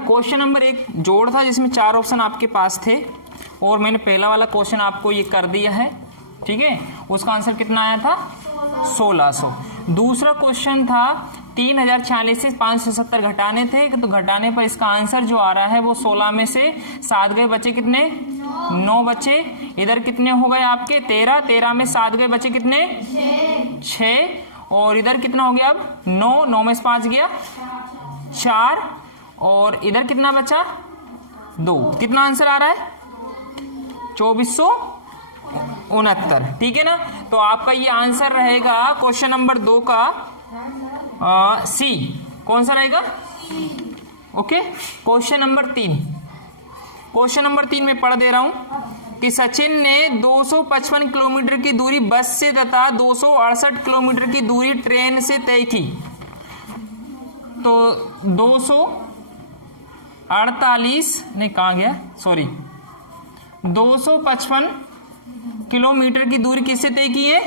Question number 1 जोड़ था जिसमें 4 ऑप्शन आपके पास थे और मैंने पहला वाला क्वेश्चन आपको ये कर दिया है, ठीक है। उसका आंसर कितना आया था 1600। दूसरा क्वेश्चन था 3046 से 570 घटाने थे, तो घटाने पर इसका आंसर जो आ रहा है वो 16 में से 7 गए, बचे कितने 9 बचे। इधर कितने हो गए आपके 13, 13 में 7 गए, बचे कितने 6। और इधर कितना हो गया अब 9, 9 में से 5 गया 4 और इधर कितना बचा 2। कितना आंसर आ रहा है 2469, ठीक है ना। तो आपका ये आंसर रहेगा क्वेश्चन नंबर 2 का सी। कौन सा रहेगा okay. Question number 3, question number 3 में पढ़ दे रहा हूं कि सचिन ने 255 किलोमीटर की दूरी बस से तथा 268 किलोमीटर की दूरी ट्रेन से तय की। तो 248 नहीं कहाँ गया, सॉरी 255 किलोमीटर की दूरी किससे तय की है,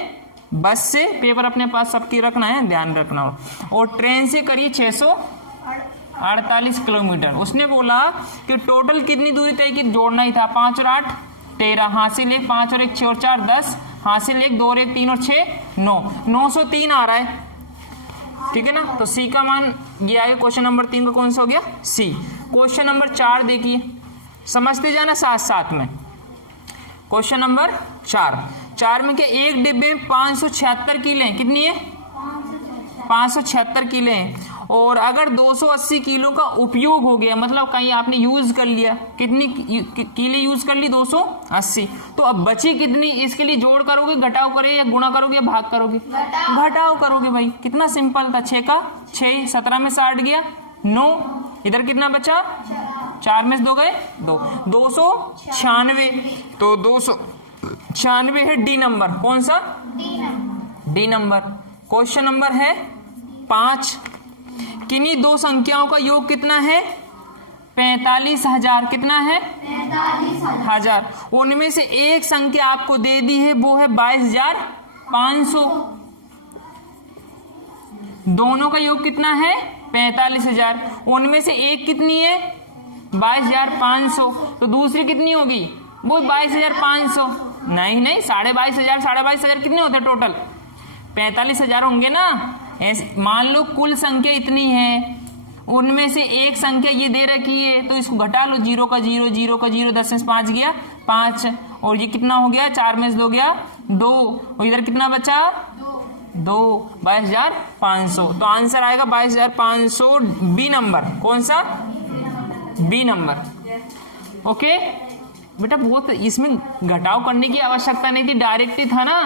बस से। पेपर अपने पास सबकी रखना है, ध्यान रखना। और ट्रेन से करिए 648 किलोमीटर। उसने बोला कि टोटल कितनी दूरी तय की, जोड़ना ही था 5 और 8 13, हासिल 1 5 और 1 6 और 4 10, हासिल 1 2 और 1 3 और 6 9, 903 आ रहा है, ठीक है ना। तो सी का मान ये आएगा। क्वेश्चन नंबर 3 का कौन सा हो गया सी। क्वेश्चन नंबर 4 देखिए, समझते जाना साथ साथ में। क्वेश्चन नंबर 4 में क्या एक डिब्बे में 576 किलो हैं, कितनी है 576 किलो हैं। और अगर 280 किलो का उपयोग हो गया, मतलब कहीं आपने यूज कर लिया, कितनी किलो यूज कर ली 280, तो अब बची कितनी, इसके लिए जोड़ करोगे, घटाव करोगे या गुणा करोगे या भाग करोगे, घटाव करोगे भाई। कितना सिंपल था, 6 का 6, 17 में 60 गया 9, इधर कितना बचा 4 में से 2 गए 2, 296। तो 296 है डी नंबर। कौन सा डी नंबर। क्वेश्चन नंबर है 5, किन्हीं दो संख्याओं का योग कितना है 45,000। कितना है 45,000। उनमें से एक संख्या आपको दे दी है, वो है 22,500। दोनों का योग कितना है 45,000। उनमें से एक कितनी है 22,500, तो दूसरी कितनी होगी वो 22,500। नहीं 22,500 कितने होते हैं टोटल 45,000 होंगे ना। मान लो कुल संख्या इतनी है, उनमें से एक संख्या ये दे रखी है, तो इसको घटा लो, 0 का 0 0 का 0, 10 में से 5 गया 5, और ये कितना हो गया 4 में से 2 गया 2, और इधर कितना बचा 2, 22,500। तो आंसर आएगा 22,500 बी नंबर। कौन सा बी नंबर। ओके बेटा, बहुत इसमें घटाव करने की आवश्यकता नहीं थी, डायरेक्ट ही था ना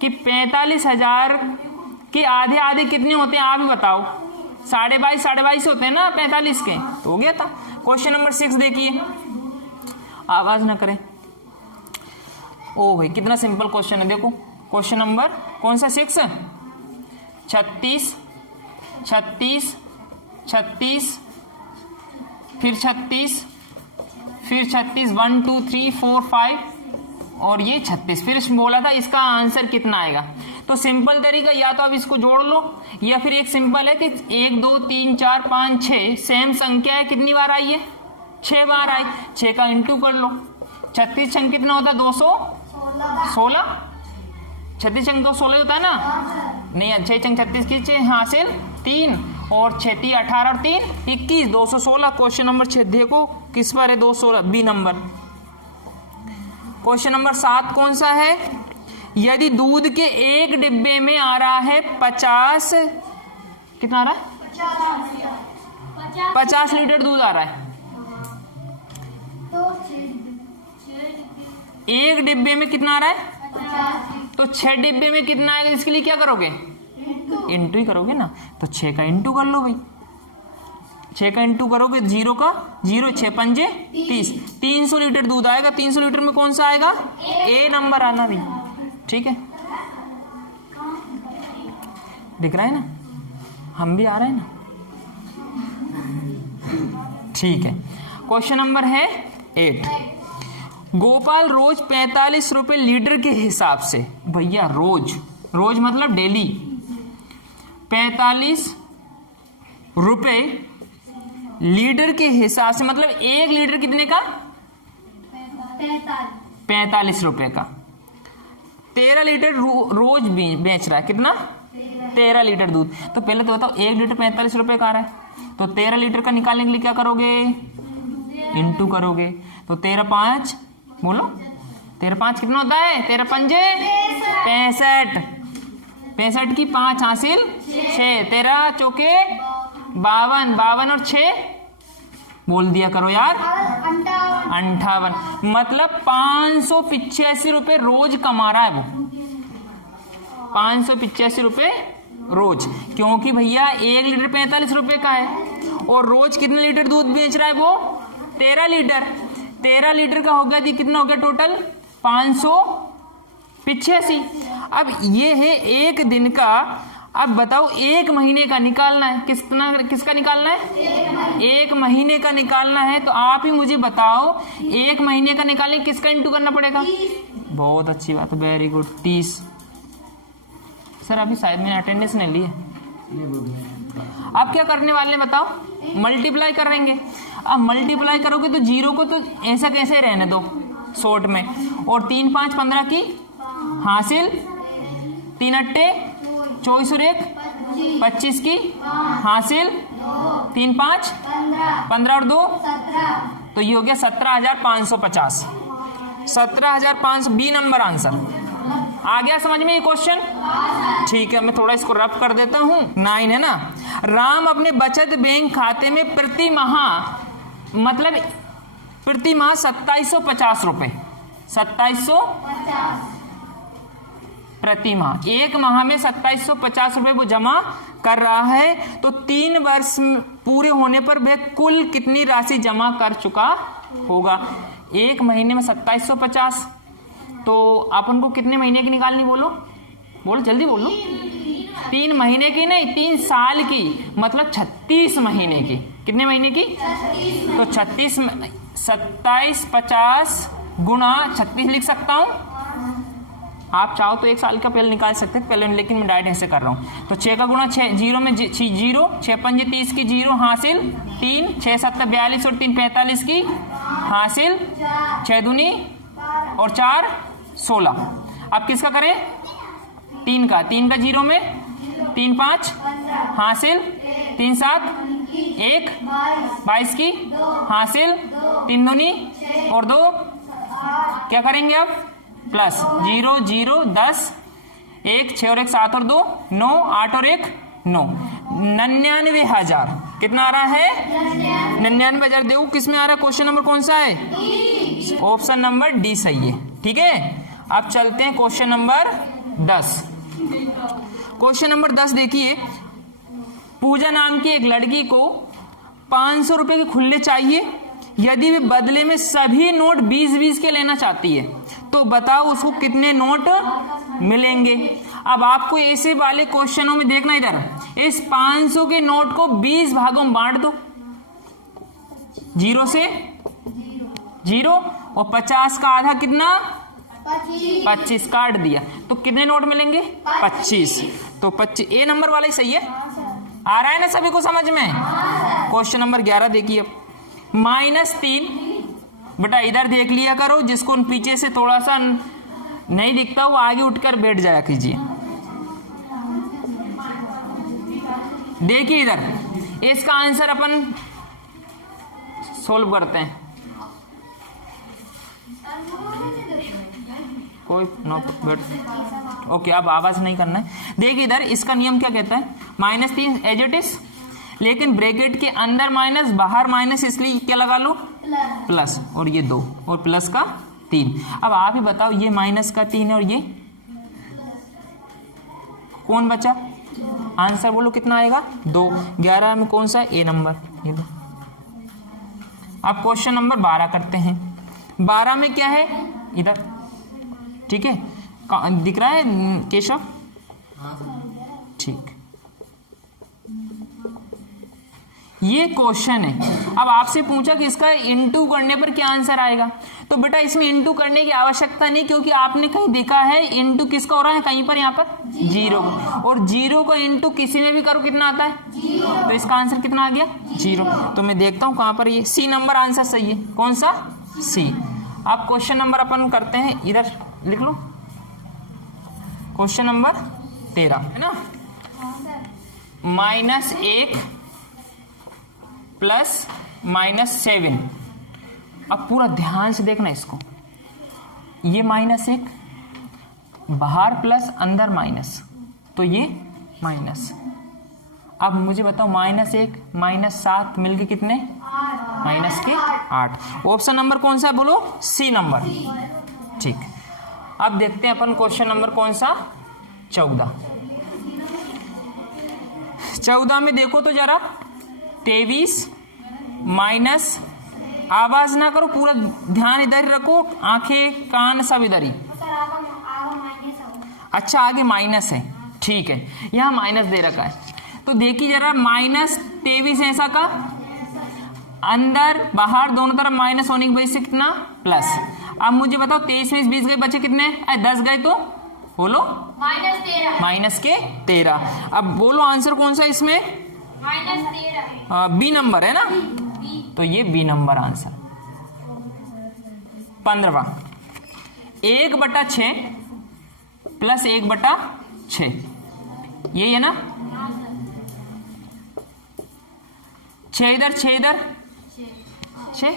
कि 45,000 के आधे आधे कितने होते हैं आप ही बताओ। 22.5 होते हैं ना 45 के, तो हो गया था। क्वेश्चन नंबर 6 देखिए, आवाज ना करें। ओ भाई कितना सिंपल क्वेश्चन है, देखो क्वेश्चन नंबर कौन सा 6, 36 36 36 फिर 36 फिर 36 1 2 3 4 5 और ये 36। फिर बोला था इसका आंसर कितना आएगा। तो सिंपल तरीका, या तो आप इसको जोड़ लो, या फिर एक सिंपल है कि 1 2 3 4 5 6 सेम संख्या है, कितनी बार आई है 6 बार आई, 6 का इंटू कर लो। 36 छंग कितना होता है 216, 36 छंग 216 होता है ना, नहीं 6 छंग 36 की 6 हासिल 3 और 6 3 18 और 3 21, 216। क्वेश्चन नंबर 6 देखो किस बार है 216 बी नंबर। क्वेश्चन नंबर 7 कौन सा है, यदि दूध के एक डिब्बे में आ रहा है 50, कितना आ रहा है 50 लीटर दूध आ रहा है, एक डिब्बे में कितना आ रहा है, तो 6 डिब्बे में कितना आएगा, इसके लिए क्या करोगे इंटू ही करोगे ना। तो 6 का इंटू कर लो भाई, 6 का इंटू करोगे 0 का 0, 6 पंजे 30, 300 लीटर दूध आएगा। 300 लीटर में कौन सा आएगा ए नंबर आना भाई, ठीक है दिख रहा है ना, हम भी आ रहे हैं ना, ठीक है। क्वेश्चन नंबर है 8, गोपाल रोज 45 रुपए लीटर के हिसाब से, भैया रोज मतलब डेली 45 रुपए लीटर के हिसाब से, मतलब 1 लीटर कितने का? 45 रुपए का। 13 लीटर रोज बेच रहा है, कितना? 13 लीटर दूध। तो पहले तो बताओ 1 लीटर 45 रुपए का आ रहा है, तो 13 लीटर का निकालने के लिए क्या करोगे? इंटू करोगे। तो 13 5, बोलो 13 5 कितना होता है? 13 पंजे 65, 65 की 5 हासिल 6, 13 चौके 52, 52 और 6 बोल दिया करो यार, 58। मतलब 585 रुपए रोज कमा रहा है वो, 585 रुपए रोज, क्योंकि भैया 1 लीटर 45 रुपए का है और रोज कितने लीटर दूध बेच रहा है वो? 13 लीटर। 13 लीटर का हो गया, कितना हो गया टोटल? 585। अब ये है एक दिन का। अब बताओ 1 महीने का निकालना है, किसका निकालना है? 1 महीने का निकालना है। तो आप ही मुझे बताओ 1 महीने का निकालने किसका इंटू करना पड़ेगा? बहुत अच्छी बात है, वेरी गुड, 30। सर अभी शायद मैंने अटेंडेंस नहीं ली है। अब क्या करने वाले हैं बताओ? मल्टीप्लाई करेंगे। अब मल्टीप्लाई करोगे तो जीरो को तो ऐसा कैसे रहने दो शॉर्ट में, और 3 5 15 की हासिल, 3 अट्टे 24 और 1 25 की हासिल, 3 5 15 और 2, तो ये हो गया 17,550। 17,500 बी नंबर आंसर। आ गया समझ में ये क्वेश्चन? ठीक है, मैं थोड़ा इसको रफ कर देता हूं। 9 है ना। राम अपने बचत बैंक खाते में प्रति माह, मतलब प्रति माह 2750 रुपए, 2750 प्रति माह, 1 माह में 2750 रुपए वो जमा कर रहा है। तो 3 वर्ष पूरे होने पर वह कुल कितनी राशि जमा कर चुका होगा? 1 महीने में 2750, तो अपन को कितने महीने की निकालनी? बोलो बोलो जल्दी बोलो। 3 महीने की नहीं, 3 साल की, मतलब 36 महीने की। कितने महीने की? तो 36, 2750 गुणा 36 लिख सकता हूं। आप चाहो तो 1 साल का पहले निकाल सकते हैं पहले, लेकिन मैं डायरेक्ट ऐसे कर रहा हूं। तो 6 का गुणा 6, 0 में 0, 6 पंजे 30 की 0 हासिल 3, 6 7 42 और 3 45 की हासिल 6 दूनी और 4 16। अब किसका करें? 3 का 0 में 3 5 हासिल 3 7 1 22 की हासिल 3 दूनी और 2, क्या करेंगे अब? प्लस 0 0 10 1 6 और 1 7 और 2 9 8 और 1 9, 99,000। कितना आ रहा है? 99,000। देखो किस में आ रहा है? क्वेश्चन नंबर कौन सा है? ऑप्शन नंबर डी सही है। ठीक है, अब चलते हैं क्वेश्चन नंबर 10। क्वेश्चन नंबर 10 देखिए, पूजा नाम की एक लड़की को 500 रुपए के खुले चाहिए। यदि वे बदले में सभी नोट 20-20 के लेना चाहती है तो बताओ उसको कितने नोट मिलेंगे? अब आपको ऐसे वाले क्वेश्चनों में देखना, इधर इस 500 के नोट को 20 भागों में बांट दो, 0 से 0, और 50 का आधा कितना? 25 काट दिया, तो कितने नोट मिलेंगे? 25। तो 25 ए नंबर वाला ही सही है। आ रहा है ना सभी को समझ में? क्वेश्चन नंबर 11 देखिए, -3 बेटा इधर देख लिया करो, जिसको पीछे से थोड़ा सा नहीं दिखता वो आगे उठकर बैठ जाया कीजिए। देखिए इधर इसका आंसर अपन सोल्व करते हैं। कोई नो बैठ, ओके, अब आवाज नहीं करना है। देखिए इधर इसका नियम क्या कहता है? -3 एज इट इज, लेकिन ब्रैकेट के अंदर माइनस बाहर माइनस, इसलिए क्या लगा लो? प्लस, और ये 2 और प्लस का 3। अब आप ही बताओ, ये माइनस का 3 है और ये कौन बचा? आंसर बोलो कितना आएगा? 2। 11 में कौन सा? ए नंबर, ये 2। अब क्वेश्चन नंबर 12 करते हैं। 12 में क्या है? इधर ठीक है, दिख रहा है केशव? ठीक, ये क्वेश्चन है। अब आपसे पूछा कि इसका इनटू करने पर क्या आंसर आएगा, तो बेटा इसमें इनटू करने की आवश्यकता नहीं, क्योंकि आपने कहीं देखा है इनटू किसका हो रहा है, कहीं पर यहाँ पर जीरो, और जीरो का इनटू किसी में भी करो कितना आता है, तो इसका आंसर कितना आ गया, जीरो। तो मैं देखता हूँ कहाँ पर ये सी नंबर आंसर सही है, कौन सा, सी। अब क्वेश्चन नंबर अपन करते हैं, इधर लिख लो, क्वेश्चन नंबर 13 है ना, -1 प्लस -7। अब पूरा ध्यान से देखना इसको, ये -1 बाहर प्लस अंदर माइनस, तो ये माइनस। अब मुझे बताओ -1 -7 मिलके कितने, माइनस के 8। ऑप्शन नंबर कौन सा बोलो, सी नंबर, ठीक। अब देखते हैं अपन क्वेश्चन नंबर कौन सा, 14 में देखो तो जरा, 23 माइनस, आवाज ना करो, पूरा ध्यान इधर ही रखो, आंखें कान सब इधर ही। अच्छा आगे माइनस है, ठीक है, यहाँ माइनस दे रखा है, तो देखिए जरा, -23 ऐसा का, अंदर बाहर दोनों तरफ माइनस होने की वजह से कितना, प्लस। अब मुझे बताओ 23 में 20 गए, बचे कितने, 10 गए, तो बोलो माइनस के 13। अब बोलो आंसर कौन सा इसमें, बी नंबर है ना, तो ये बी नंबर आंसर। 15 1/6 प्लस 1/6, यही है ना, 6 इधर 6 इधर 6,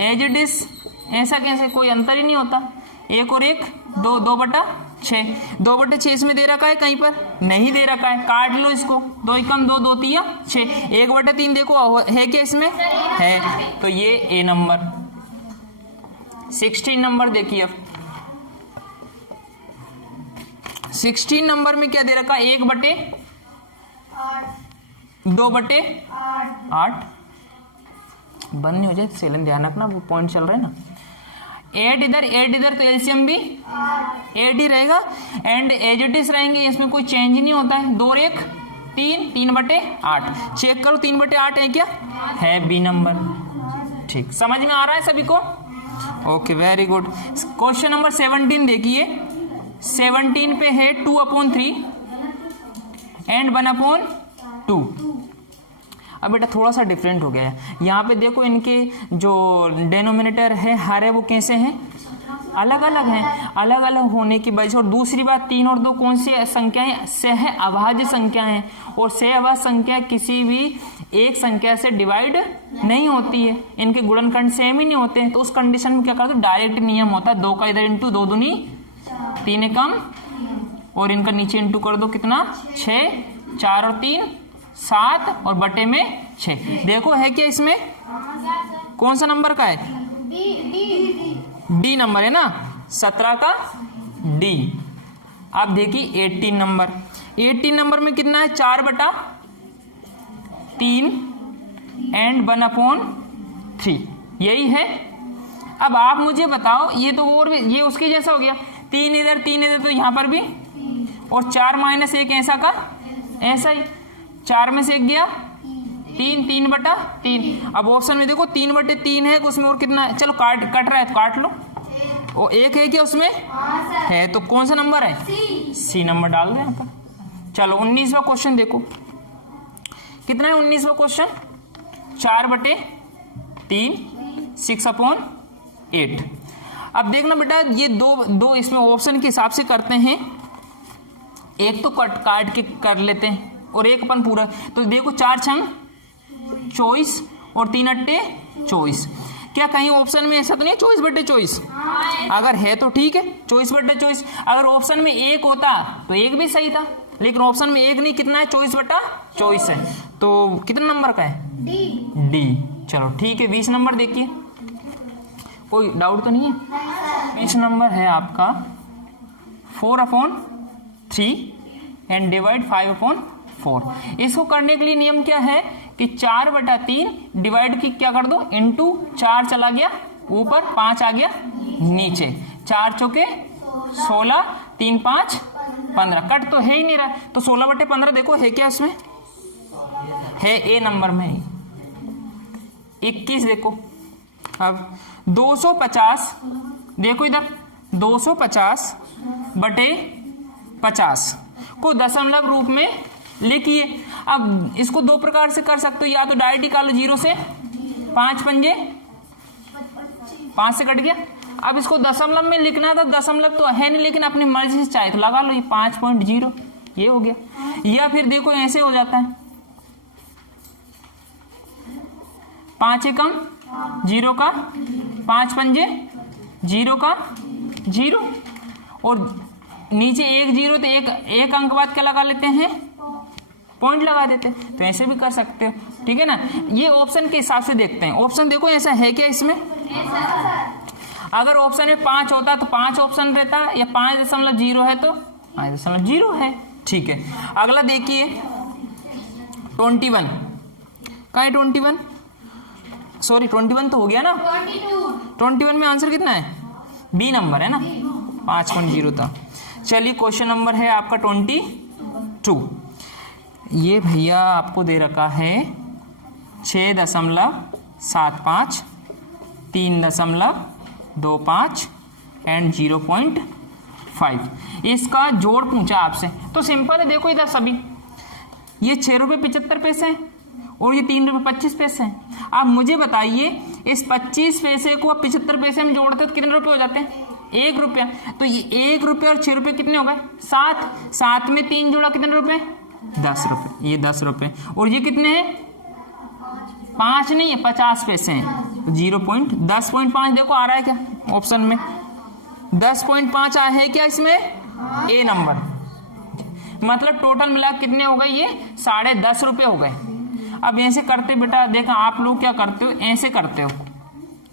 एज इट इज, ऐसा कैसे, कोई अंतर ही नहीं होता, 1 और 1 2, 2/6, 2/6 इसमें दे रखा है, कहीं पर नहीं दे रखा है, काट लो इसको, 2 कम 2, 2 3 6, 1/3 देखो है क्या इसमें, है, तो ये ए नंबर। 16 नंबर देखिए, अब 16 नंबर में क्या दे रखा है, 1/2/8, बंद नहीं हो जाए, सेलन ध्यान रखना, वो पॉइंट चल रहा है ना, 8 इधर, तो एलसीएम भी 8 ही रहेगा, एंड एज इट इज रहेंगे, इसमें कोई चेंज ही नहीं होता है, 2 और 1 3, 3/8, चेक करो 3/8 है क्या, है बी नंबर, ठीक। समझ में आ रहा है सभी को, okay very good. Question number 17 देखिए, 17 पे है 2/3 एंड 1/2। अब बेटा थोड़ा सा डिफरेंट हो गया है, यहाँ पे देखो इनके जो डेनोमिनेटर है हर है वो कैसे हैं, अलग अलग हैं, अलग अलग होने की वजह से। और दूसरी बात 3 और 2 कौन सी संख्याएं, सह अभाज्य संख्या हैं, और सह अभाज्य संख्या किसी भी एक संख्या से डिवाइड नहीं होती है, इनके गुणनखंड सेम ही नहीं होते हैं, तो उस कंडीशन में क्या करते, डायरेक्ट नियम होता है, 2 का इधर इंटू 2 दूनी 3 कम, और इनका नीचे इंटू कर दो कितना, 6, 4 और 3 7, और बटे में 6। देखो है क्या इसमें, कौन सा नंबर का है, डी नंबर है ना, 17 का डी। अब देखिए 18 नंबर में कितना है, 4/3 एंड 1/3, यही है। अब आप मुझे बताओ, ये तो और भी, ये उसके जैसा हो गया, 3 इधर तो यहाँ पर भी, और 4 - 1 ऐसा का ऐसा ही, 4 में से 1 गया 3, 3/3। अब ऑप्शन में देखो 3/3 है, उसमें और कितना है, चलो कट रहा है तो काट लो, और 1 है क्या उसमें, है, तो कौन सा नंबर है, सी नंबर डाल दो यहाँ पर। चलो 19वां क्वेश्चन देखो, कितना है 19वां क्वेश्चन, 4/3 6/8। अब देखना बेटा, ये दो इसमें ऑप्शन के हिसाब से करते हैं, एक तो काट के कर लेते हैं और एक अपन पूरा, तो देखो 4 छंग 24 और 3 अट्टे 24। क्या कहीं ऑप्शन में ऐसा तो नहीं 24/24, अगर है तो ठीक है 24/24। अगर ऑप्शन में 1 होता तो 1 भी सही था, लेकिन ऑप्शन में 1 नहीं, कितना है 24/24 है, तो कितना नंबर का है, डी। चलो ठीक है, 20 नंबर देखिए, कोई डाउट तो नहीं है, 20 नंबर है आपका 4/3 एंड डिवाइड 5/4। इसको करने के लिए नियम क्या है कि 4/3 डिवाइड की क्या कर दो, इंटू 4 चला गया ऊपर, 5 आ गया नीचे, 4 चौके 16, 3 5 15, कट तो है ही नहीं रहा, तो 16/15 देखो है क्या इसमें, है ए नंबर में 21। देखो अब 250, देखो इधर 250 बटे 50 को दशमलव रूप में लिखिए। अब इसको दो प्रकार से कर सकते हो, या तो डायरेक्ट निकालो 0 से, 5 पंजे 5 से कट गया। अब इसको दशमलव में लिखना है तो दशमलव तो है नहीं, लेकिन अपनी मर्जी से चाहे तो लगा लो, ये 5.0 ये हो गया। या फिर देखो ऐसे हो जाता है 5 एकम 0 का, 5 पंजे 0 का 0, और नीचे 1 0 तो एक अंक बाद क्या लगा लेते हैं, पॉइंट लगा देते हैं। तो ऐसे भी कर सकते हो, ठीक है ना। ये ऑप्शन के हिसाब से देखते हैं। ऑप्शन देखो ऐसा है क्या इसमें, अगर ऑप्शन में 5 होता तो 5 ऑप्शन रहता, या 5.0 है तो 5.0 है, ठीक है। अगला देखिए 21, कहाँ है 21, सॉरी 21 तो हो गया ना, 21 में आंसर कितना है, बी नंबर है ना, 5.0 था। चलिए क्वेश्चन नंबर है आपका 22। ये भैया आपको दे रखा है 6.75, 3.25 एंड 0.5। इसका जोड़ पूछा आपसे, तो सिंपल है। देखो इधर सभी ये 6 रुपये 75 पैसे हैं और ये 3 रुपये 25 पैसे हैं। आप मुझे बताइए इस 25 पैसे को 75 पैसे में जोड़ते तो कितने रुपए हो जाते हैं, 1 रुपया। तो ये 1 रुपये और 6 रुपये कितने हो गए, 7 में 3 जोड़ा कितने रुपए, 10 रुपये, ये 10 रुपये। और ये कितने हैं, 5 नहीं है 50 पैसे हैं। तो 10.5 देखो आ रहा है क्या ऑप्शन में, 10.5 आया है क्या इसमें, ए नंबर। मतलब टोटल मिला कितने हो गए, ये 10.5 रुपये हो गए। अब ऐसे करते बेटा, देखा आप लोग क्या करते हो, ऐसे करते हो,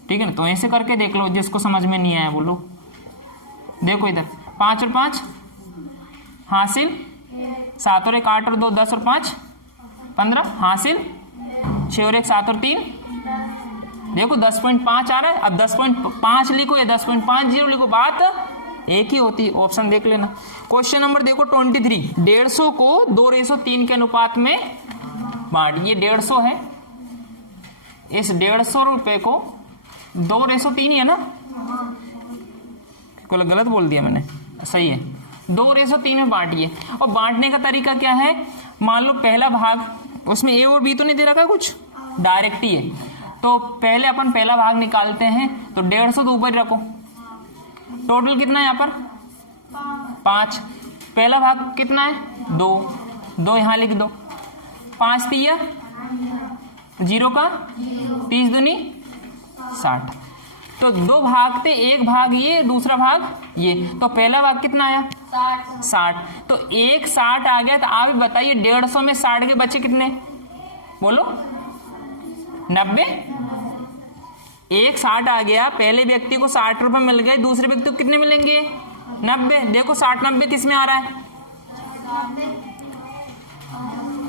ठीक है ना। तो ऐसे करके देख लो, जिसको समझ में नहीं आया बोलो। देखो इधर 5 और 5 हासिल, 7 और 1 8 और 2 10 और 5 15 हासिल, 6 और 1 7 और 3, देखो 10.5 आ रहा है। अब 10.5 लिखो या 10.50 लिखो, बात एक ही होती है। ऑप्शन देख लेना। क्वेश्चन नंबर देखो 23, 150 को 2:3 के अनुपात में बांट। ये 150 है, इस 150 रुपए को 2:3 है ना, को गलत बोल दिया मैंने, सही है, 2:3 में बांटिए। और बांटने का तरीका क्या है, मान लो पहला भाग, उसमें ए और बी तो नहीं दे रखा है कुछ, डायरेक्ट ही है। तो पहले अपन पहला भाग निकालते हैं, तो 150 तो ऊपर रखो, टोटल कितना है यहाँ पर 5, पहला भाग कितना है 2 यहाँ लिख दो, 5 तिया 0 का 30 दूनी 60। तो 2 भाग थे, एक भाग ये दूसरा भाग ये, तो पहला भाग कितना आया 60। तो एक 60 आ गया। तो आप बताइए 150 में 60 के बचे कितने, बोलो 90। एक 60 आ गया, पहले व्यक्ति को 60 रुपए मिल गए, दूसरे व्यक्ति को कितने मिलेंगे 90। देखो 60 90 किस में आ रहा है,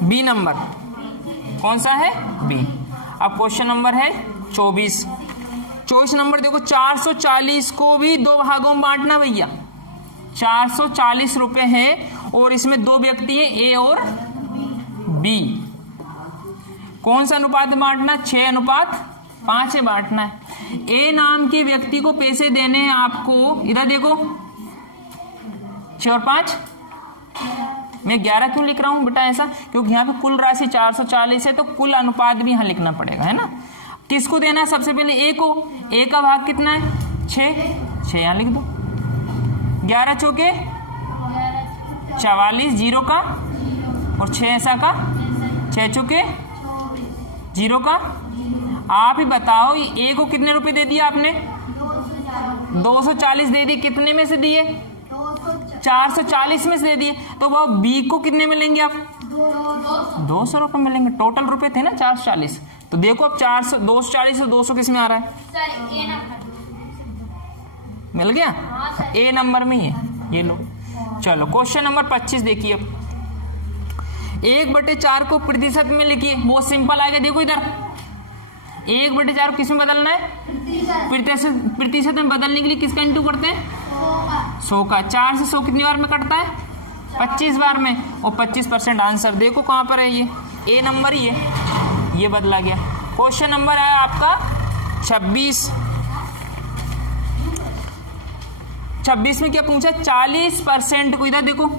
बी नंबर। कौन सा है, बी। अब क्वेश्चन नंबर है 24 नंबर देखो, 440 को भी 2 भागों में बांटना भैया। 440 रुपए है और इसमें 2 व्यक्ति हैं, ए और बी। कौन सा अनुपात में बांटना, 6:5 से बांटना है। ए नाम के व्यक्ति को पैसे देने हैं आपको, इधर देखो 6 और 5, मैं 11 क्यों लिख रहा हूं बेटा ऐसा, क्योंकि यहाँ पे कुल राशि 440 है, तो कुल अनुपात भी यहाँ लिखना पड़ेगा, है ना। किसको देना है, सबसे पहले ए को, ए का भाग कितना है 6 यहाँ लिख दो, 11 चौके 44 0 का, और 6 ऐसा का 6 चौके 0 का। आप ही बताओ ए को कितने रुपए दे दिए आपने, 240 दे दिए, कितने में से दिए 440 में से दे दिए। तो वो बी को कितने मिलेंगे आप 200 रुपए मिलेंगे। टोटल रुपए थे ना 440, तो देखो अब 240 से 200 किस में आ रहा है, मिल गया, ए नंबर में ही है, ये लो। चलो क्वेश्चन नंबर 25 देखिए। 1/4 को प्रतिशत में लिखिए, बहुत सिंपल आएगा। देखो इधर 1/4 किस में बदलना है, प्रतिशत में बदलने के लिए किसका इंटू करते हैं 100 का। 4 से 100 कितनी बार में कटता है 25 बार में, और 25% आंसर देखो कहां पर है, ये ए नंबर ही है, ये बदला गया। क्वेश्चन नंबर है आपका 26। 26 में क्या पूछा, 40% को, इधर देखो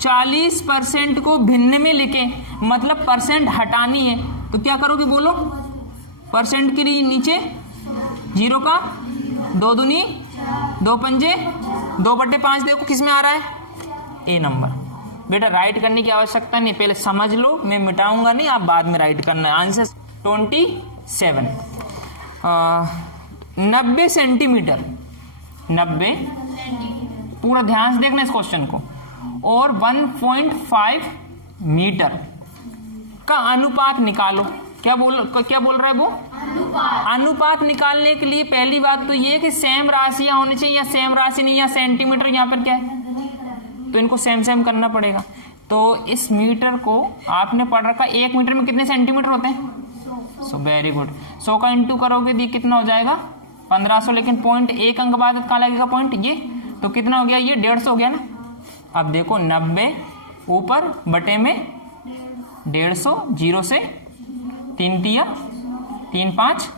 40% को भिन्न में लिखे, मतलब परसेंट हटानी है, तो क्या करोगे बोलो। परसेंट के लिए नीचे 0 का 2 दूनी 2 पंजे 2/5, देखो किस में आ रहा है, ए नंबर। बेटा राइट करने की आवश्यकता नहीं, पहले समझ लो, मैं मिटाऊंगा नहीं, आप बाद में राइट करना है। आंसर 27। 90 सेंटीमीटर, 90, पूरा ध्यान से देखना इस क्वेश्चन को, और 1.5 मीटर का अनुपात निकालो। क्या बोल रहा है वो, अनुपात निकालने के लिए पहली बात तो ये कि सेम राशियां होनी चाहिए, या सेम राशि नहीं, या सेंटीमीटर, यहाँ पर क्या है, तो इनको सेम करना पड़ेगा। तो इस मीटर को आपने पढ़ रखा, 1 मीटर में कितने सेंटीमीटर होते हैं, सो वेरी गुड। 100 का इंटू करोगे दी कितना हो जाएगा 1500, लेकिन पॉइंट 1 अंक बाद कहाँ लगेगा पॉइंट, ये तो कितना हो गया, ये 150 हो गया ना। अब देखो 90 ऊपर बटे में 150, 0 से 3 तिया 3 5,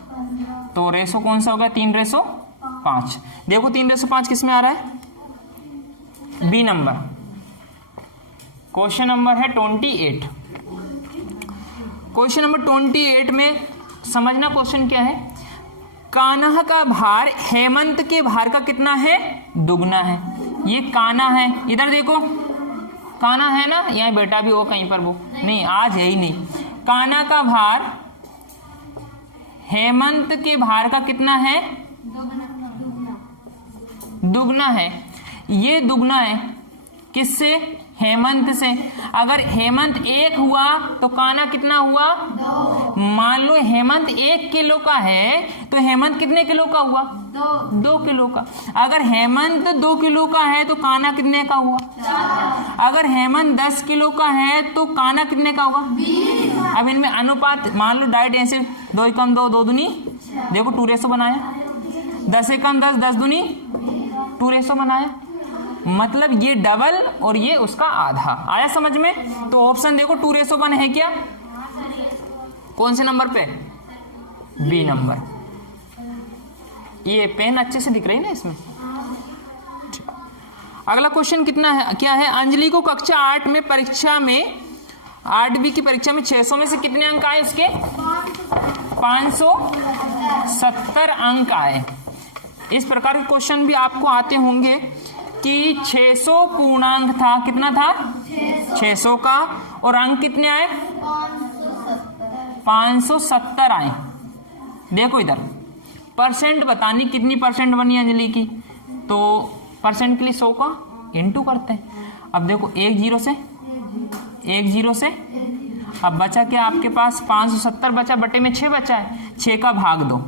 तो रेशो कौन सा हो गया, 3:5। देखो 3:5 किस में आ रहा है, बी नंबर। क्वेश्चन नंबर है 28। क्वेश्चन नंबर 28 में समझना क्वेश्चन क्या है, कान्हा का भार हेमंत के भार का कितना है, दुगना है। ये कान्हा है, इधर देखो कान्हा है ना, यहाँ बेटा भी हो कहीं पर, वो नहीं आज है ही नहीं। कान्हा का भार हेमंत के भार का कितना है, दुगना है। ये दुगना है किससे, हेमंत से। अगर हेमंत 1 हुआ तो कान्हा कितना हुआ, 2। मान लो हेमंत 1 किलो का है तो हेमंत कितने किलो का हुआ, 2 किलो का। अगर हेमंत 2 किलो का है तो कान्हा कितने का हुआ, 4। अगर हेमंत 10 किलो का है तो कान्हा कितने का होगा, 20। अब इनमें अनुपात मान लो डायरेक्ट ऐसे 2 कम 2 2 दूनी, देखो 2 रेशो बनाया, 10 से कम 10 10 दूनी 2 रेशो बनाया, मतलब ये डबल और ये उसका आधा। आया समझ में। तो ऑप्शन देखो 2:1 है क्या, कौन से नंबर पे, बी नंबर। ये पेन अच्छे से दिख रही है ना इसमें। अगला क्वेश्चन कितना है, क्या है, अंजलि को कक्षा 8 में परीक्षा में 8वीं की परीक्षा में 600 में से कितने अंक आए उसके, 570 अंक आए। इस प्रकार के क्वेश्चन भी आपको आते होंगे कि 600 पूर्णांक था, कितना था 600 का, और अंक कितने आए 570 आए। देखो इधर परसेंट बतानी, कितनी परसेंट बनी अंजलि की, तो परसेंट के लिए 100 का इंटू करते हैं। अब देखो 1 0 से, अब बचा क्या आपके पास, 570 बचा, बटे में 6 बचा है, 6 का भाग दो,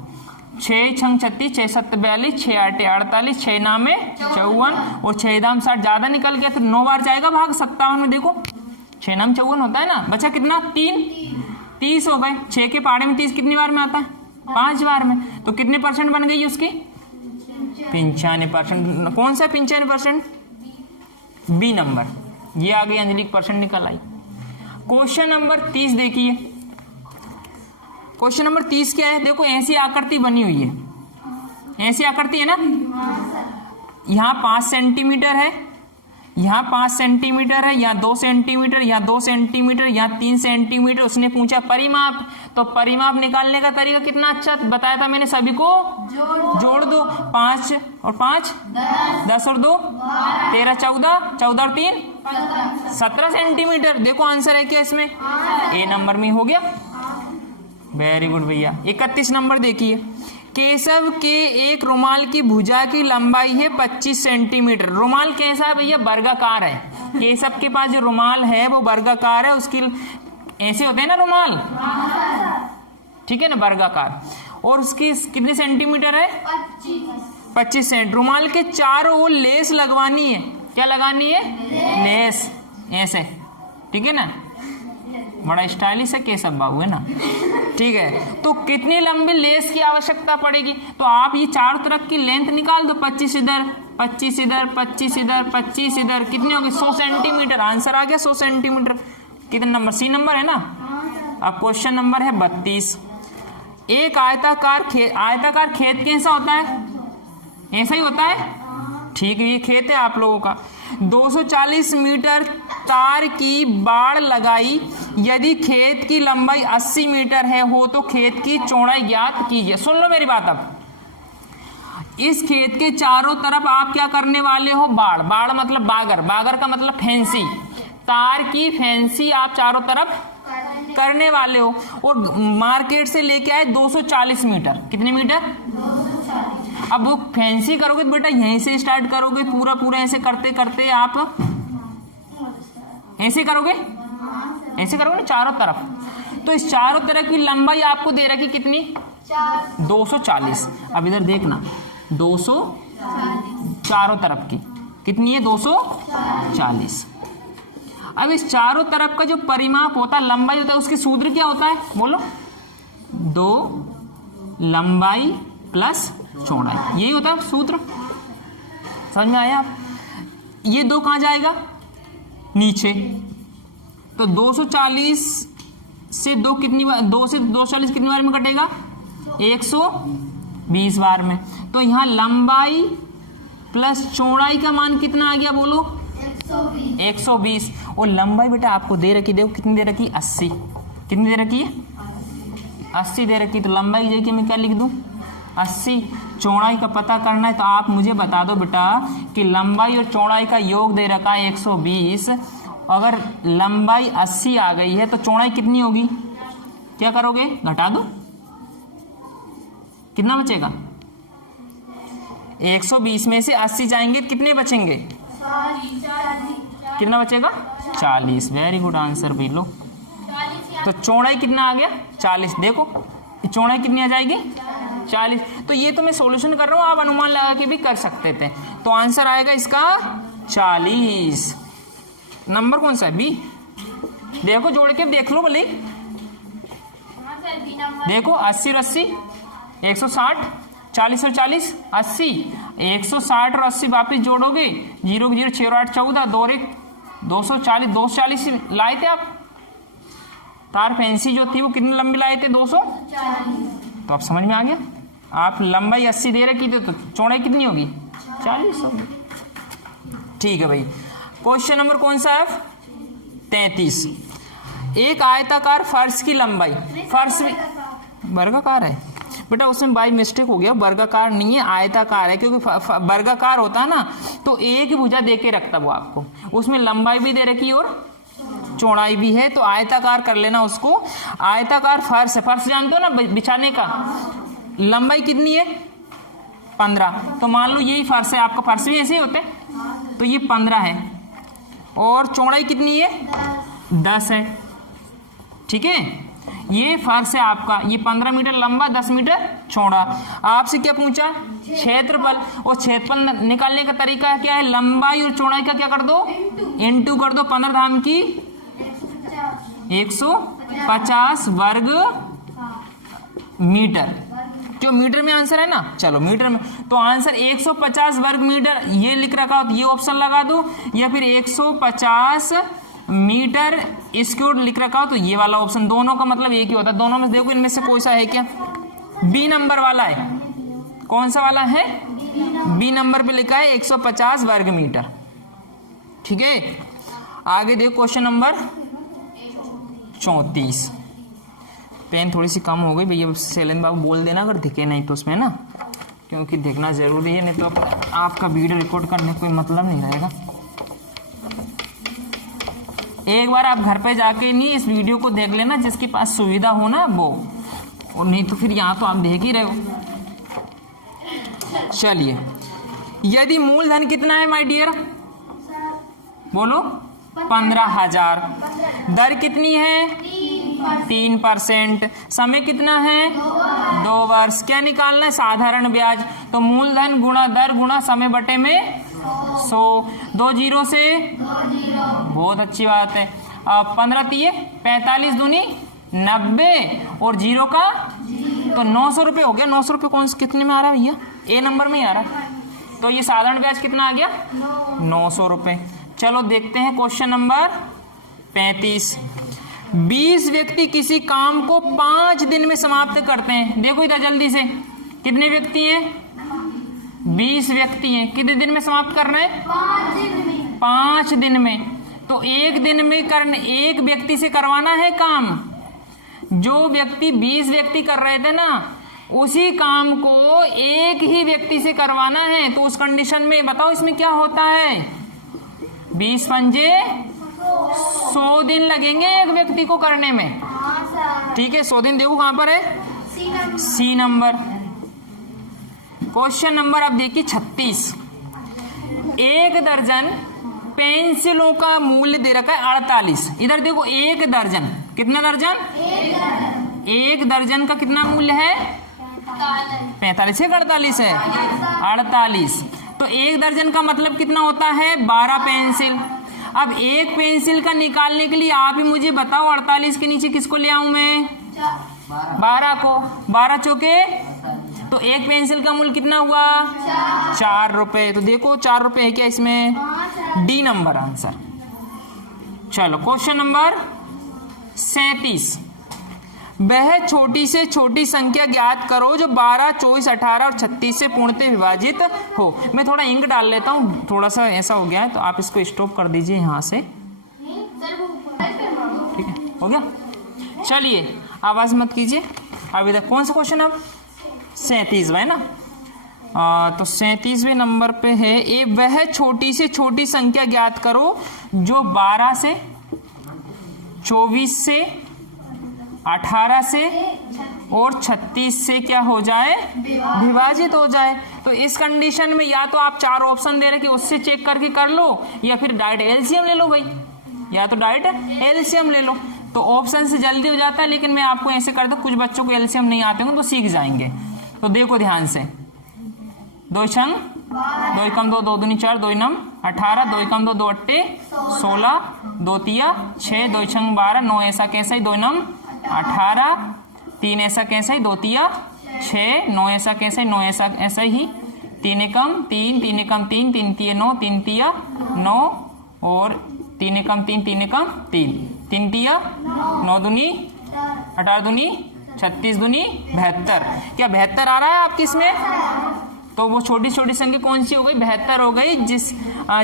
6 छंग 36, 6 7 42, 6 8 48, 6 9 में 54, और 6 दाम 60 ज्यादा निकल गया तो 9 बार जाएगा भाग 57 में। देखो 6 नाम 54 होता है ना, बचा कितना 3, 30 हो गए। 6 के पहाड़े में 30 कितनी बार में आता है, 5 बार में, तो कितने परसेंट बन गई उसकी, 95%। कौन सा 95%, बी नंबर। ये आ गई अंजलि की परसेंट निकल आई। क्वेश्चन नंबर 30 देखिए, क्वेश्चन नंबर 30 क्या है, देखो ऐसी आकृति बनी हुई है, ऐसी आकृति है ना, यहाँ 5 सेंटीमीटर है, यहाँ 5 सेंटीमीटर है, यहाँ 2 सेंटीमीटर, यहाँ 2 सेंटीमीटर, यहाँ 3 सेंटीमीटर। उसने पूछा परिमाप, तो परिमाप निकालने का तरीका कितना अच्छा बताया था मैंने, सभी को जोड़ दो, 5 और 5 10 और 2 13, 14 14 और 3 17 सेंटीमीटर। देखो आंसर है क्या इसमें, ए नंबर में हो गया। वेरी गुड भैया। 31 नंबर देखिए, केशव के एक रुमाल की भुजा की लंबाई है 25 सेंटीमीटर। रुमाल कैसा है भैया, वर्गाकार है। केशव के पास जो रुमाल है वो वर्गाकार है, उसकी ऐसे होते हैं ना रुमाल, ठीक है ना, वर्गाकार, और उसकी कितने सेंटीमीटर है 25 सेंट। रुमाल के चारों ओर लेस लगवानी है, क्या लगानी है, लेस, ऐसे, ठीक है ना, बड़ा स्टाइलिश है केशव बाबू, है ना, ठीक है। तो कितनी लंबी लेस की आवश्यकता पड़ेगी, तो आप ये चारों तरफ की लेंथ निकाल दो, 25 इधर 25 इधर 25 इधर 25 इधर, कितनी होगी 100 सेंटीमीटर। आंसर आ गया 100 सेंटीमीटर। कितने नंबर, सी नंबर है ना, अब क्वेश्चन नंबर है 32। एक आयताकार खेत कैसा होता है? ऐसा ही होता है, ठीक है। ये खेत है आप लोगों का। 240 मीटर तार की बाड़ लगाई, यदि खेत की लंबाई 80 मीटर हो तो खेत की चौड़ाई ज्ञात कीजिए। सुन लो मेरी बात। अब इस खेत के चारों तरफ आप क्या करने वाले हो? बाड़ मतलब बागर का मतलब फेंसी, तार की फेंसी आप चारों तरफ करने वाले हो। और मार्केट से लेके आए 240 मीटर। कितने मीटर? अब वो फैंसी करोगे तो बेटा यहीं से स्टार्ट करोगे, पूरा ऐसे करते करते आप ऐसे करोगे ना चारों तरफ। तो इस चारों तरफ की लंबाई आपको दे रखी कितनी? 240। अब इधर देखना, 200 चारों तरफ की कितनी है? 240। अब इस चारों तरफ का जो परिमाप होता है, लंबाई होता है, उसके सूत्र क्या होता है? बोलो। 2 लंबाई प्लस चौड़ाई, यही होता है सूत्र। समझ में आया? ये 2 कहां जाएगा? नीचे। तो 240 से 2 कितनी बार? 2 से 240 कितनी बार में कटेगा? 120 बार में। तो यहां लंबाई प्लस चौड़ाई का मान कितना आ गया? बोलो। 120। और लंबाई बेटा आपको दे रखी, देखो कितनी दे रखी? 80। कितनी दे रखी है? 80 दे रखी। तो लंबाई की जगह मैं क्या लिख दूं? 80। चौड़ाई का पता करना है तो आप मुझे बता दो बेटा कि लंबाई और चौड़ाई का योग दे रखा है 120। अगर लंबाई 80 आ गई है तो चौड़ाई कितनी होगी? क्या करोगे? घटा दो। कितना बचेगा? 120 में से 80 जाएंगे तो कितने बचेंगे? कितना बचेगा? 40। वेरी गुड आंसर भी लो। तो चौड़ाई कितना आ गया? 40। देखो चौड़ाई कितनी आ जाएगी? 40। तो ये तो मैं सॉल्यूशन कर रहा हूं, आप अनुमान लगा के भी कर सकते थे। तो आंसर आएगा इसका 40। नंबर कौन सा है? बी। देखो जोड़ के देख लो भले। देखो 80 और 80 160, 40 और 40 80, 160 और 80 वापिस जोड़ोगे 0 0 6 और 8 14, 2 और 1 240, 240 लाए थे आप। तार फैंसी जो थी वो कितनी लंबी लाए थे? 240। तो आप समझ में आ गया। आप लंबाई 80 दे रखी थी तो चौड़ाई कितनी होगी? 40 होगी। ठीक है भाई। क्वेश्चन नंबर कौन सा है? 33। एक आयताकार फर्श की लंबाई, फर्श वर्गाकार है बेटा, उसमें बाई मिस्टेक हो गया, वर्गाकार नहीं है आयताकार है, क्योंकि वर्गाकार होता है ना तो एक भुजा दे के रखता वो आपको, उसमें लंबाई भी दे रखी और चौड़ाई भी है, तो आयताकार कर लेना उसको। आयताकार फर्श है, फर्श जानते हो ना बिछाने का, लंबाई कितनी है? 15। तो मान लो यही फर्श है आपका, फर्श भी ऐसे ही होते तो ये 15 है और चौड़ाई कितनी है? 10 है। ठीक है, ये फर्श है आपका, ये 15 मीटर लंबा 10 मीटर चौड़ा। आपसे क्या पूछा? क्षेत्रफल, और क्षेत्रफल निकालने का तरीका क्या है? लंबाई और चौड़ाई का क्या कर दो? इंटू कर दो। 15 धाम की 150 वर्ग मीटर, क्यों मीटर में आंसर है ना, चलो मीटर में। तो आंसर 150 वर्ग मीटर ये लिख रखा हो तो ये ऑप्शन लगा दो, या फिर 150 मीटर स्क्वायर लिख रखा हो तो ये वाला ऑप्शन। दोनों का मतलब एक ही होता है, दोनों में देखो इनमें से कोई सा है क्या? बी नंबर वाला है। कौन सा वाला है? बी नंबर पे लिखा है 150 वर्ग मीटर। ठीक है, आगे देखो क्वेश्चन नंबर 34। पेन थोड़ी सी कम हो गई भैया, शैलेंद्र बाबू बोल देना अगर दिखे नहीं तो उसमें ना, क्योंकि देखना जरूरी है, नहीं तो आपका वीडियो रिकॉर्ड करने का कोई मतलब नहीं रहेगा। एक बार आप घर पे जाके नहीं इस वीडियो को देख लेना, जिसके पास सुविधा हो ना वो, और नहीं तो फिर यहाँ तो आप देख ही रहे हो। चलिए, यदि मूलधन कितना है माय डियर? बोलो। 15,000। दर कितनी है? 3%। समय कितना है? 2 वर्ष। क्या निकालना है? साधारण ब्याज। तो मूलधन गुणा दर गुणा समय बटे में 100। 2 जीरो से 2, बहुत अच्छी बात है। अब 15 तिये 45 दूनी 90 और जीरो का तो 900 रुपये हो गया। 900 रुपये कौन से कितने में आ रहा है भैया? ए नंबर में ही आ रहा है। तो ये साधारण ब्याज कितना आ गया? 900 रुपये। चलो देखते हैं क्वेश्चन नंबर 35। 20 व्यक्ति किसी काम को 5 दिन में समाप्त करते हैं। देखो इधर जल्दी से, कितने व्यक्ति हैं? 20 व्यक्ति हैं। कितने दिन में समाप्त कर रहे हैं? 5 दिन में। तो एक दिन में एक व्यक्ति से करवाना है काम। जो व्यक्ति 20 व्यक्ति कर रहे थे ना, उसी काम को एक ही व्यक्ति से करवाना है। तो उस कंडीशन में बताओ इसमें क्या होता है? 20 पंजे 100 दिन लगेंगे एक व्यक्ति को करने में। ठीक है, 100 दिन। देखो कहां पर है? सी नंबर। क्वेश्चन नंबर अब देखिए 36। 1 दर्जन पेंसिलों का मूल्य दे रखा है 48। इधर देखो 1 दर्जन, कितना दर्जन? 1 दर्जन का कितना मूल्य है? 45 है, 48 है? 48। तो 1 दर्जन का मतलब कितना होता है? 12 पेंसिल। अब एक पेंसिल का निकालने के लिए आप ही मुझे बताओ 48 के नीचे किसको ले आऊं मैं? 12 को। 12 चौके, तो एक पेंसिल का मूल्य कितना हुआ? 4 रुपए। तो देखो 4 रुपए है क्या इसमें? D number answer. चलो क्वेश्चन नंबर 37। वह छोटी से छोटी संख्या ज्ञात करो जो 12, 24, 18 और 36 से पूर्णतः विभाजित हो। मैं थोड़ा इंक डाल लेता हूँ, थोड़ा सा ऐसा हो गया है, तो आप इसको स्टॉप कर दीजिए यहाँ से। ठीक है, हो गया? चलिए आवाज मत कीजिए। अभी तक कौन सा क्वेश्चन अब? 37 है ना? तो 37वें नंबर पे है, वह छोटी से छोटी संख्या ज्ञात करो जो 12 से, 24 से, 18 से और 36 से क्या हो जाए? विभाजित हो जाए। तो इस कंडीशन में या तो आप 4 ऑप्शन दे रहे कि उससे चेक करके कर लो, या फिर डायरेक्ट एलसीएम ले लो भाई, या तो डायरेक्ट एलसीएम ले लो। तो ऑप्शन से जल्दी हो जाता है, लेकिन मैं आपको ऐसे कर दूं, कुछ बच्चों को एलसीएम नहीं आते होंगे तो सीख जाएंगे। तो देखो ध्यान से, 2 छंग 2 एकम 2, 2 दूनी 4, 2 नम 18, 2 एकम 2, 2 अट्टे 16, 2 तिया 6, 2 छंग 12, 9 ऐसा कैसा ही 2 नम 18, 3 ऐसा कैसा ही 2 तिया 6, 9 ऐसा कैसा ही 9 ऐसा ही 3 एकम 3, 3 एकम 3, 3 तिया 9, 3 तिया 9 और 3 एकम 3, 3 एकम 3, 3 तिया 9 दूनी 18 दूनी 36 दूनी 72। क्या 72 आ रहा है आपके इसमें? तो वो छोटी छोटी संख्या कौन सी हो गई? 72 हो गई,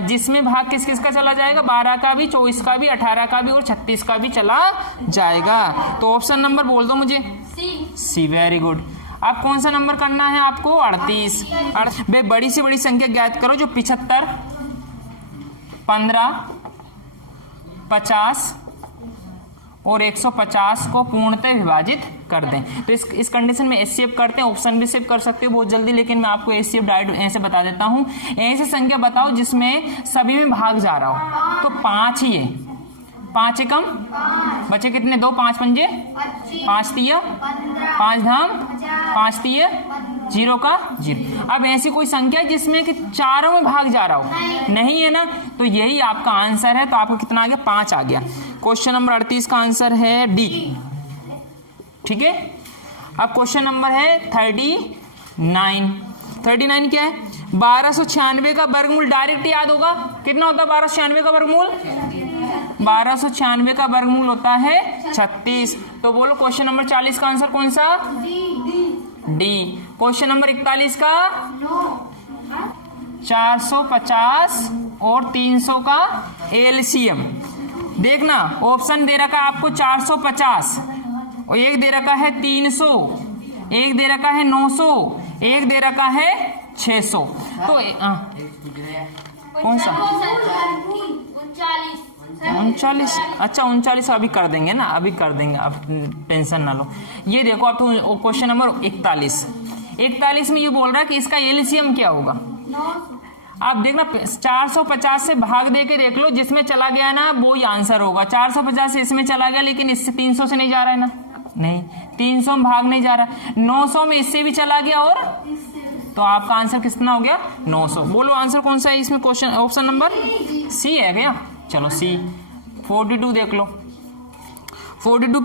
जिसमें भाग किस किस का चला जाएगा? 12 का भी, 24 का भी, 18 का भी और 36 का भी चला जाएगा। तो ऑप्शन नंबर बोल दो मुझे। सी। Very good. अब कौन सा नंबर करना है आपको? 38। वे बड़ी से बड़ी संख्या ज्ञात करो जो 75, 15, 50 और 150 को पूर्णतः विभाजित कर दें। तो इस कंडीशन में एचसीएफ करते हैं। ऑप्शन भी सेव कर सकते हो बहुत जल्दी, लेकिन मैं आपको एचसीएफ डायरेक्ट ऐसे बता देता हूं। ऐसी संख्या बताओ जिसमें सभी में भाग जा रहा हो। तो 5 ही है। 5 एकम बचे कितने? 2, 5 पंजे 5 तिया 5 धाम 5 तिया 0 का 0। अब ऐसी कोई संख्या जिसमें कि चारों में भाग जा रहा हो, नहीं है ना? तो यही आपका आंसर है। तो आपको कितना आ गया? 5 आ गया। क्वेश्चन नंबर 38 का आंसर है डी। ठीक है। अब क्वेश्चन नंबर है 39। 39 क्या है? 1296 का वर्गमूल डायरेक्ट याद होगा। कितना होता है 1296 का वर्गमूल? 1296 का वर्गमूल होता है 36। तो बोलो क्वेश्चन नंबर 40 का आंसर कौन सा? डी। क्वेश्चन नंबर 41 का 450 और 300 का एलसीएम। देखना ऑप्शन दे रखा है आपको 450 और एक दे रखा है 300, एक दे रखा है 900, एक दे रखा है 600। तो कौन सा? 39। अच्छा 39 अभी कर देंगे ना, अभी कर देंगे, अब टेंशन ना लो। ये देखो आप तो क्वेश्चन नंबर 41 में ये बोल रहा है कि इसका एलसीएम क्या होगा। आप देखना 450 से भाग दे के देख लो, जिसमें चला गया ना वो ही आंसर होगा। 450 से इसमें चला गया, लेकिन इससे 300 से नहीं जा रहा है ना, नहीं 300 में भाग नहीं जा रहा। 900 में इससे भी चला गया, और तो आपका आंसर कितना हो गया? 900। बोलो आंसर कौन सा है इसमें? क्वेश्चन ऑप्शन नंबर सी है क्या? चलो सी। 42 देख लो। 42